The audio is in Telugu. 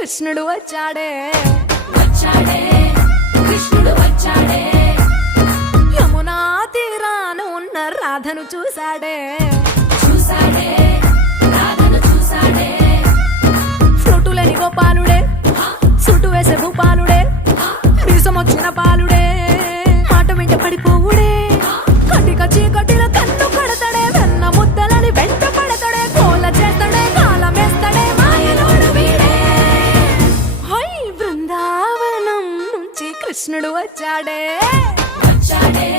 కృష్ణుడు వచ్చాడే వచ్చాడే కృష్ణుడు వచ్చాడే యమునా తీరాన ఉన్న రాధను చూశాడే చూసాడే రాధను చూసాడే ఫ్రూటులని గోపాలుడే సుటు వేసే భూపాలుడే వీసం వచ్చిన పాలుడే మాట వెంట పడిపోవుడే కటిక చీకటిల కన్ను కడతాడే వెన్న ముద్దలని వెంట పడతాడే కోల చేస్తాడే కాలమేస్తాడే మాయలోడు వీడే హై బృందావనం నుంచి కృష్ణుడు వచ్చాడే వచ్చాడే